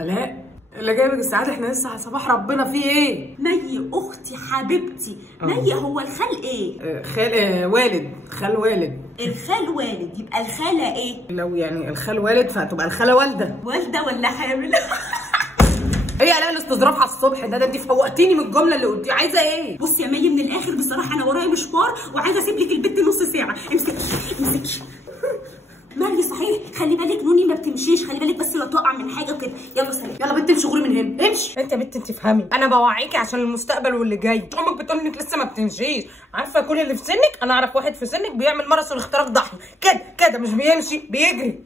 الاء اللي جايبك السعاده، احنا لسه على صباح ربنا، في ايه؟ مي اختي حبيبتي. مي هو الخال ايه؟ خال والد، خال والد. الخال والد، يبقى الخاله ايه؟ لو يعني الخال والد فهتبقى الخاله والده. والده ولا حامل؟ ايه الاء الاستظراف على الصبح ده انت فوقتيني من الجمله اللي قلتيها، عايزه ايه؟ بصي يا مي من الاخر بصراحه انا ورايا مشوار وعايزه اسيب لك البيت نص ساعه. امسكي امسكي. مالي صحيح، خلي بالك نوني ما بتمشيش، خلي بالك بس لا تقع من حاجه كده. يلا سلام. يلا بنت امشي غوري من هنا، امشي. انت يا بنت انت افهمي، انا بوعيكي عشان المستقبل واللي جاي. امك بتقول انك لسه ما بتمشيش، عارفه كل اللي في سنك. انا اعرف واحد في سنك بيعمل ماراثون اختراق ضحيه كده كده، مش بيمشي بيجري.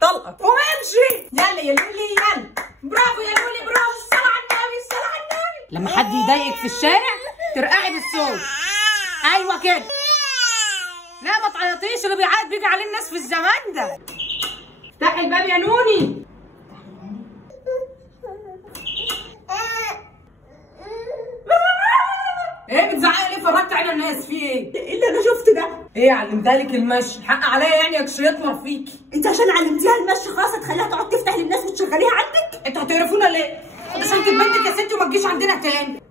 طلقه قوم امشي. يلا يا لولي يلا. برافو يا لولي برافو. الصلاه على النبي الصلاه على النبي. لما حد يضايقك في الشارع ترقعي بالصوت. ايوه كده. لا ما تعيطيش، اللي بيعيط بيجي عليه الناس في الزمان ده. افتحي الباب يا نوني. ايه بتزعقي ليه؟ فرجت على الناس، في ايه؟ ايه اللي انا شفت ده؟ ايه علمتها لك المشي؟ الحق عليا يعني يكشيطمر فيكي. انت عشان علمتيها المشي خلاص هتخليها تقعد تفتح للناس وتشغليها عندك؟ انتوا هتقرفونا ليه؟ خدي شنطة بنتك يا ستي وما تجيش عندنا تاني.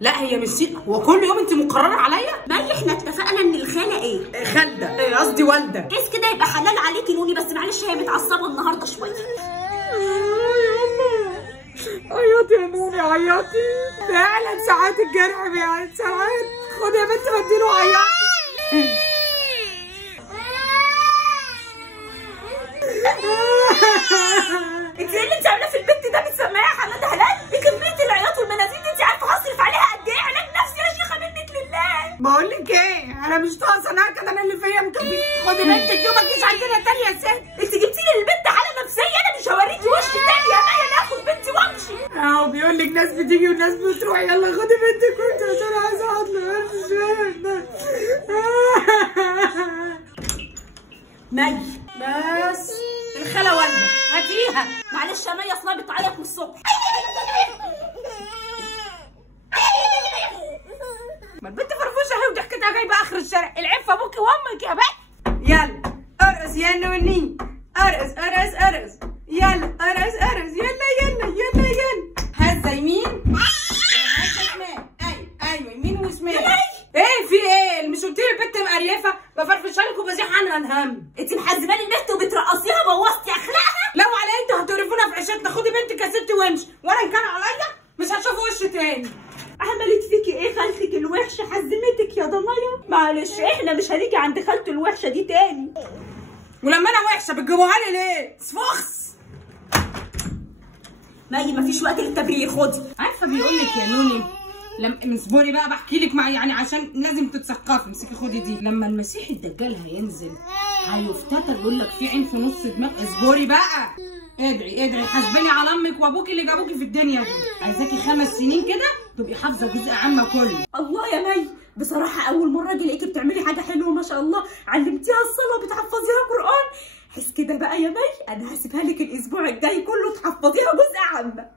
لا هي مش هو كل يوم انت مقرره عليا؟ مي احنا اتفقنا ان الخاله ايه؟ خالده، قصدي والده. قيس كده يبقى حلال عليكي نوني، بس معلش هي متعصبه النهارده شويه. عيطي يا نوني عيطي، فعلا ساعات الجرح بيعيط ساعات. خدي يا بنت بديله عيطي. انت ايه اللي انت عاملاه في البنت ده؟ بتسمعيها حماده هلال؟ ايه كميه العياط والمنازل دي؟ انت عارفه هصرف عليها قد ايه علاج نفسي يا شيخه منك لله؟ بقول لك ايه، انا مش ناقصه نكد، انا اللي فيا مكفي. خدي بنتك دي وما تجيش عندنا تاني يا ست. انت جبتي لي للبنت حاله نفسيه، انا مش هوريكي وشي تاني يا مي، انا هاخد بنتي وامشي. اهو بيقول لك ناس بتيجي وناس بتروح. يلا خدي بنتك وانت عشان عايزه اقعد مي بس الخاله والده هاتيها. معلش يا مي اصلا بتعيط من الصبح. ما البنت فرفوشه اهي وضحكتها جايبه اخر الشارع. العيب في ابوكي وامك يا بنت. يلا ارقص يا نوني، ارقص ارقص ارقص. يلا ارقص ارقص. يلا يلا يلا يلا. هزه يمين هزه شمال. ايوه يمين وشمال. ايه في ايه؟ مش قلت لي البنت مقريفه؟ بفرفشها لك وبزيح عنها الهم. انت محزباني البنت وبترقصيها، بوظتي اخلاقها. لو على انتوا هتقرفونا في عيشتنا. خدي بنتك يا ستي وامشي، وانا ان كان عليا مش هتشوفوا وش تاني. عملت فيكي ايه خالتك الوحشه؟ حزمتك يا ضنايا؟ معلش احنا مش هنيجي عند خالته الوحشه دي تاني. ولما انا وحشه بتجيبوها لي ليه؟ سفخس. مي مفيش وقت للتبرير، خدي. عارفه بيقول لك يا نوني لما اصبري بقى بحكي لك مع يعني عشان لازم تتثقفي. امسكي خدي دي. لما المسيح الدجال هينزل هيفتتر يقول لك في عين في نص دماغ. اصبري بقى، ادعي ادعي حاسبني على امك وابوك اللي جابوكي في الدنيا دي. عايزاكي 5 سنين كده تبقي حافظه جزء عامه كله. الله يا مي بصراحه اول مره اجي الاقيكي بتعملي حاجه حلوه ما شاء الله. علمتيها الصلاه وبتحفظيها قران. حس كده بقى يا مي، انا هسيبها لك الاسبوع الجاي كله تحفظيها جزء عامه.